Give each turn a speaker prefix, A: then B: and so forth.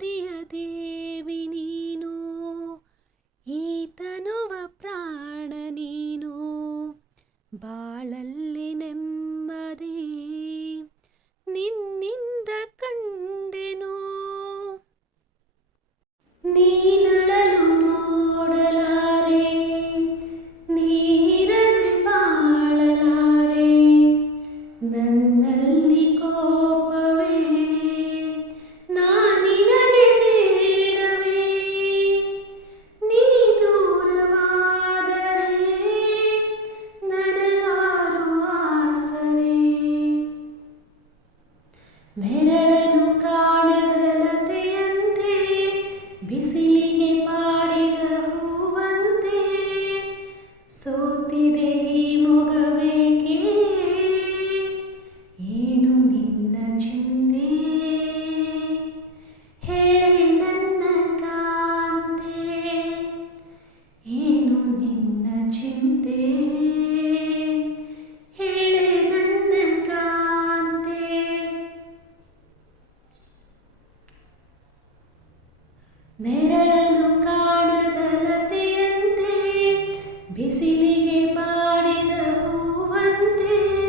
A: ನುಡಿಯ ದೇವಿ ನೀನು ಈತನುವ ತನುವ ಪ್ರಾಣ ನೀನು. ಬಾಳಲ್ಲಿ ನೆರಳನು ಕಾಣದ ಲತೆಯಂತೆ ಬಿಸಿಲಿಗೆ ಪಾಡಿದ ಹೂವಂತೆ. ಸೋತಿದೆ ನೆರಳನು ಕಾಣದಲತೆಯಂತೆ ಬಿಸಿಲಿಗೆ ಬಾಡಿದ ಹೂವಂತೆ.